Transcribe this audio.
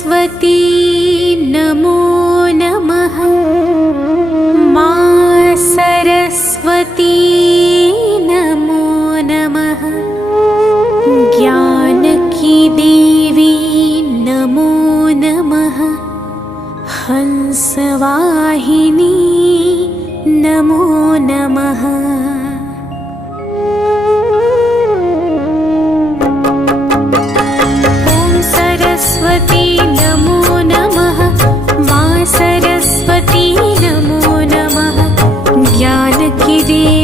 सरस्वती नमो नमः। मा सरस्वती नमो नमः। ज्ञान की देवी नमो नमः। हंसवाहिनी नमो नमः। ॐ सरस्वती नमो नमः। मा सरस्वती नमो नमः। ज्ञान की देवी